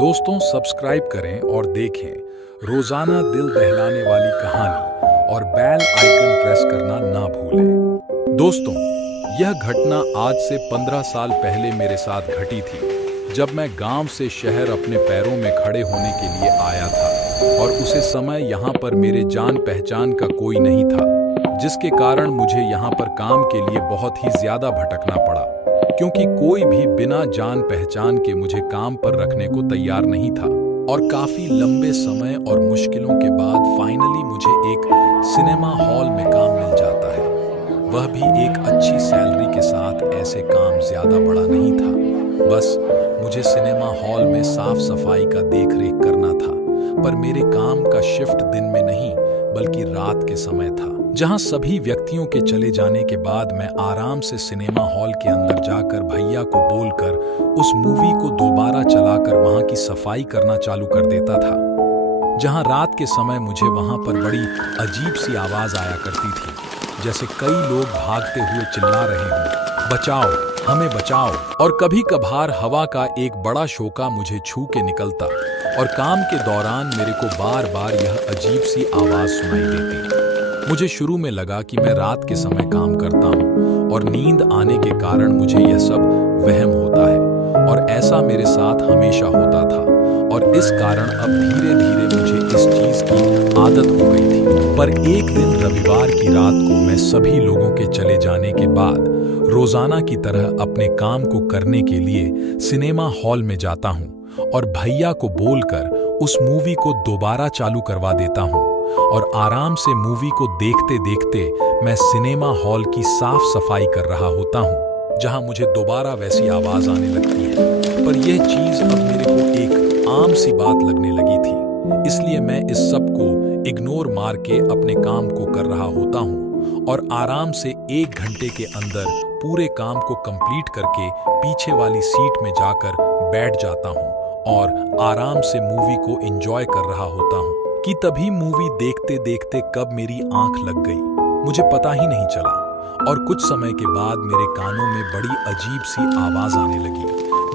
दोस्तों सब्सक्राइब करें और देखें रोजाना दिल दहलाने वाली कहानी और बेल आइकन प्रेस करना ना भूलें। दोस्तों, यह घटना आज से 15 साल पहले मेरे साथ घटी थी, जब मैं गांव से शहर अपने पैरों में खड़े होने के लिए आया था और उसे समय यहाँ पर मेरे जान पहचान का कोई नहीं था, जिसके कारण मुझे यहाँ पर काम के लिए बहुत ही ज्यादा भटकना पड़ा, क्योंकि कोई भी बिना जान पहचान के मुझे काम पर रखने को तैयार नहीं था। और काफी लंबे समय और मुश्किलों के बाद फाइनली मुझे एक सिनेमा हॉल में काम मिल जाता है, वह भी एक अच्छी सैलरी के साथ। ऐसे काम ज्यादा बड़ा नहीं था, बस मुझे सिनेमा हॉल में साफ सफाई का देख रेख करना था। पर मेरे काम का शिफ्ट दिन में नहीं बल्कि रात के समय था, जहां सभी व्यक्तियों के चले जाने के बाद मैं आराम से सिनेमा हॉल के अंदर जाकर भैया को बोलकर उस मूवी को दोबारा चलाकर वहां की सफाई करना चालू कर देता था। जहां रात के समय मुझे वहां पर बड़ी अजीब सी आवाज आया करती थी, जैसे कई लोग भागते हुए चिल्ला रहे हों, बचाओ, हमें बचाओ। और कभी कभार हवा का एक बड़ा शोका मुझे छू के निकलता और काम के दौरान मेरे को बार बार यह अजीब सी आवाज सुनाई देती। मुझे शुरू में लगा कि मैं रात के समय काम करता हूँ और नींद आने के कारण मुझे यह सब वहम होता है, और ऐसा मेरे साथ हमेशा होता था। और इस कारण अब धीरे धीरे मुझे इस चीज की आदत हो गई थी। पर एक दिन रविवार की रात को मैं सभी लोगों के चले जाने के बाद रोजाना की तरह अपने काम को करने के लिए सिनेमा हॉल में जाता हूँ और भैया को बोलकर उस मूवी को दोबारा चालू करवा देता हूँ। और आराम से मूवी को देखते देखते मैं सिनेमा हॉल की साफ सफाई कर रहा होता हूँ, जहां मुझे दोबारा वैसी आवाज आने लगती है। पर यह चीज अब मेरे को एक आम सी बात लगने लगी थी, इसलिए मैं इस सब को इग्नोर मार के अपने काम को कर रहा होता हूँ और आराम से 1 घंटे के अंदर पूरे काम को कंप्लीट करके पीछे वाली सीट में जाकर बैठ जाता हूँ और आराम से मूवी को एंजॉय कर रहा होता हूँ कि तभी मूवी देखते देखते कब मेरी आंख लग गई, मुझे पता ही नहीं चला। और कुछ समय के बाद मेरे कानों में बड़ी अजीब सी आवाज आने लगी,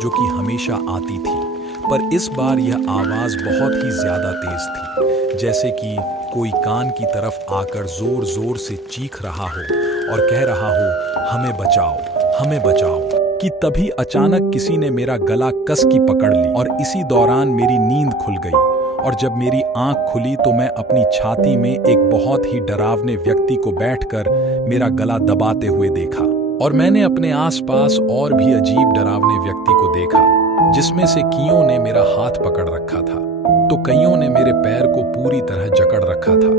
जो कि हमेशा आती थी, पर इस बार यह आवाज बहुत ही ज्यादा तेज थी, जैसे कि कोई कान की तरफ आकर जोर जोर से चीख रहा हो और कह रहा हो, हमें बचाओ, हमें बचाओ। कि तभी अचानक किसी ने मेरा गला कस की पकड़ ली और इसी दौरान मेरी नींद खुल गई। और जब मेरी आंख खुली तो मैं अपनी छाती में एक बहुत ही डरावने व्यक्ति को बैठकर मेरा गला दबाते हुए देखा। और मैंने अपने आसपास और भी अजीब डरावने व्यक्ति को देखा, जिसमें से कईयों ने मेरा हाथ पकड़ रखा था तो कईयों ने मेरे पैर को पूरी तरह जकड़ रखा था,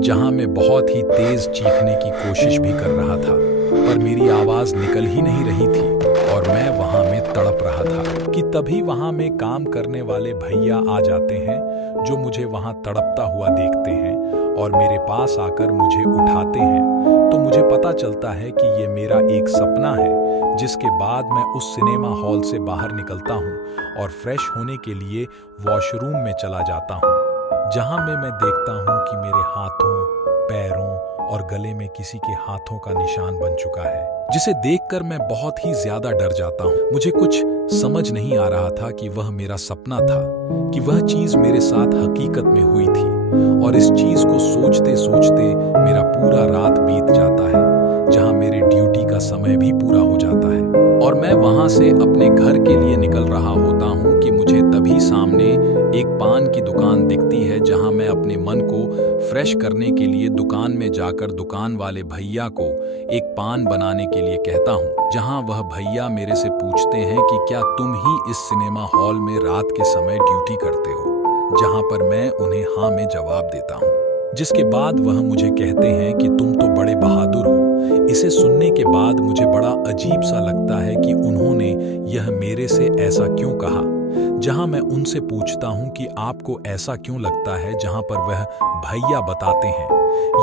जहां मैं बहुत ही तेज चीखने की कोशिश भी कर रहा था, पर मेरी आवाज निकल ही नहीं रही थी और मैं वहां में तड़प रहा था। कि तभी वहां में काम करने वाले भैया आ जाते हैं, जो मुझे वहां तड़पता हुआ देखते हैं और मेरे पास आकर मुझे उठाते हैं। तो मुझे पता चलता है कि ये मेरा एक सपना है, जिसके बाद मैं उस सिनेमा हॉल से बाहर निकलता हूँ और फ्रेश होने के लिए वॉशरूम में चला जाता हूँ, जहां में मैं देखता हूँ कि मेरे हाथों, पैरों और गले में किसी के हाथों का निशान बन चुका है, जिसे देखकर मैं बहुत ही ज्यादा डर जाता हूँ। मुझे कुछ समझ नहीं आ रहा था कि वह मेरा सपना था कि वह चीज मेरे साथ हकीकत में हुई थी। और इस चीज को सोचते सोचते मेरा पूरा रात बीत जाता है, जहां मेरे ड्यूटी का समय भी पूरा हो जाता है और मैं वहां से अपने घर के लिए निकल रहा होता हूं कि मुझे तभी सामने एक पान की दुकान दिखती है, जहां मैं अपने मन को फ्रेश करने के लिए दुकान में जाकर दुकान वाले भैया को एक पान बनाने के लिए कहता हूं, जहां वह भैया मेरे से पूछते हैं कि क्या तुम ही इस सिनेमा हॉल में रात के समय ड्यूटी करते हो, जहां पर मैं उन्हें हाँ में जवाब देता हूं। जिसके बाद वह मुझे कहते हैं कि तुम तो बड़े बहादुर हो। इसे सुनने के बाद मुझे बड़ा अजीब सा लगता है कि उन्होंने यह मेरे से ऐसा क्यों कहा, जहां मैं उनसे पूछता हूं कि आपको ऐसा क्यों लगता है, जहां पर वह भैया बताते हैं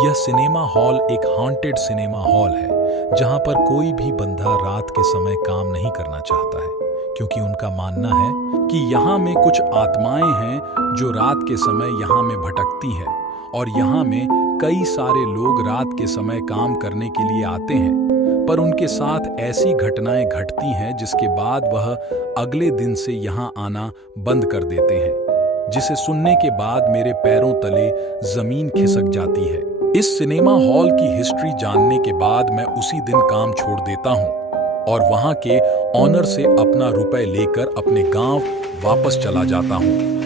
यह सिनेमा हॉल एक हॉन्टेड सिनेमा हॉल है, जहां पर कोई भी बंदा रात के समय काम नहीं करना चाहता है, क्योंकि उनका मानना है कि यहाँ में कुछ आत्माएं हैं जो रात के समय यहाँ में भटकती है और यहाँ में कई सारे लोग रात के समय काम करने के लिए आते हैं, पर उनके साथ ऐसी घटनाएं घटती हैं जिसके बाद वह अगले दिन से यहाँ आना बंद कर देते हैं, जिसे सुनने के बाद मेरे पैरों तले जमीन खिसक जाती है। इस सिनेमा हॉल की हिस्ट्री जानने के बाद मैं उसी दिन काम छोड़ देता हूँ और वहाँ के ऑनर से अपना रुपए लेकर अपने गांव वापस चला जाता हूँ।